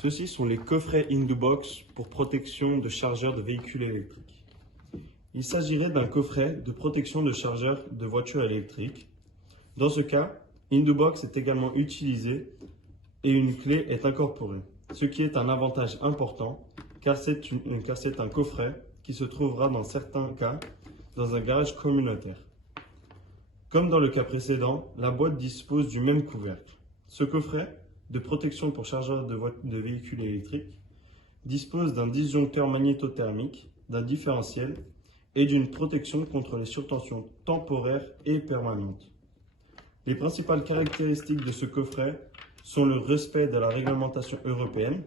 Ceux-ci sont les coffrets in-the-box pour protection de chargeurs de véhicules électriques. Il s'agirait d'un coffret de protection de chargeurs de voitures électriques. Dans ce cas, in-the-box est également utilisé et une clé est incorporée, ce qui est un avantage important car c'est un coffret qui se trouvera dans certains cas dans un garage communautaire. Comme dans le cas précédent, la boîte dispose du même couvercle. Ce coffret de protection pour chargeurs de véhicules électriques dispose d'un disjoncteur magnétothermique, d'un différentiel et d'une protection contre les surtensions temporaires et permanentes. Les principales caractéristiques de ce coffret sont le respect de la réglementation européenne,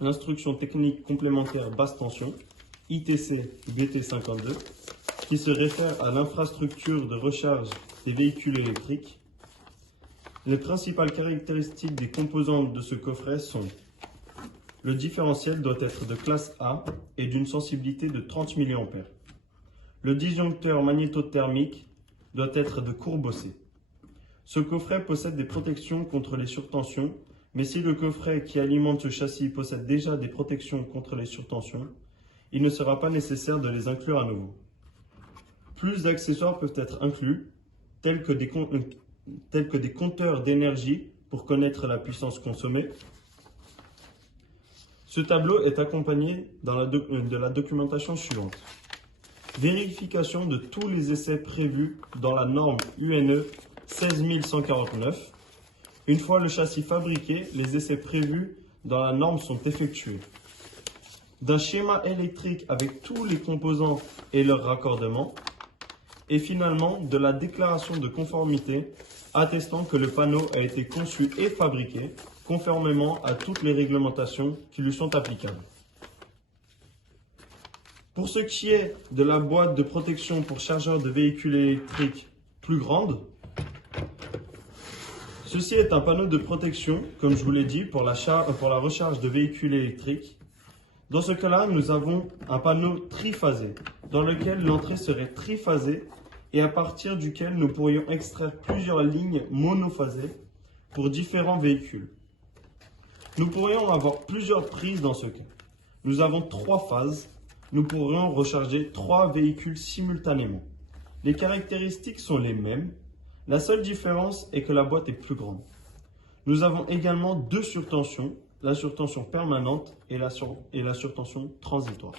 l'instruction technique complémentaire basse tension, ITC BT52, qui se réfère à l'infrastructure de recharge des véhicules électriques. Les principales caractéristiques des composantes de ce coffret sont: le différentiel doit être de classe A et d'une sensibilité de 30 mA. Le disjoncteur magnétothermique doit être de courbe C. Ce coffret possède des protections contre les surtensions, mais si le coffret qui alimente ce châssis possède déjà des protections contre les surtensions, il ne sera pas nécessaire de les inclure à nouveau. Plus d'accessoires peuvent être inclus, tels que des compteurs d'énergie pour connaître la puissance consommée. Ce tableau est accompagné de la documentation suivante. Vérification de tous les essais prévus dans la norme UNE 16149. Une fois le châssis fabriqué, les essais prévus dans la norme sont effectués. D'un schéma électrique avec tous les composants et leurs raccordements. Et finalement, de la déclaration de conformité attestant que le panneau a été conçu et fabriqué conformément à toutes les réglementations qui lui sont applicables. Pour ce qui est de la boîte de protection pour chargeurs de véhicules électriques plus grande, ceci est un panneau de protection, comme je vous l'ai dit, pour la recharge de véhicules électriques. Dans ce cas-là, nous avons un panneau triphasé, dans lequel l'entrée serait triphasée et à partir duquel nous pourrions extraire plusieurs lignes monophasées pour différents véhicules. Nous pourrions avoir plusieurs prises dans ce cas. Nous avons 3 phases. Nous pourrions recharger 3 véhicules simultanément. Les caractéristiques sont les mêmes. La seule différence est que la boîte est plus grande. Nous avons également 2 surtensions, la surtension permanente et la surtension transitoire.